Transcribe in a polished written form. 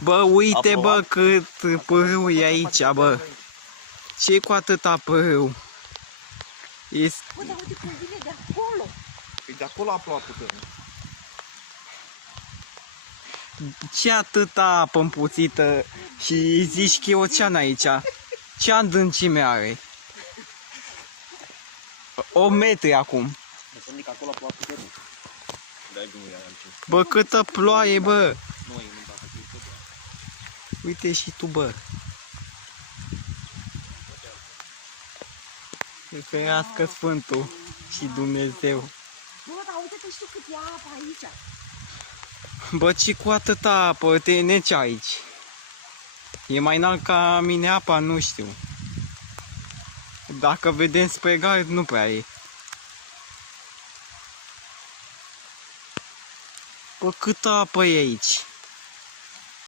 Bă, uite, bă, cât pârâu e aici, bă. Ce cu atâta pârâu? Bă, dar uite cum vine de acolo. Păi de acolo a plouat puternic. Ce atâta apă împuțită și zici că e ocean aici? Ce adâncime are? 8 metri acum. Sunt acolo a plouat puternic. Dai drumul iar altceva. Bă, câtă ploaie, bă. Nu e inundat acolo. Uite și tu, bă. Să ferească Sfântul și Dumnezeu. Bă, dar uite-te și tu cât e apă aici. Bă, ce cu atâta apă te neci aici? E mai înalt ca mine apa, nu știu. Dacă vedem spre gard, nu prea e. Bă, câtă apă e aici?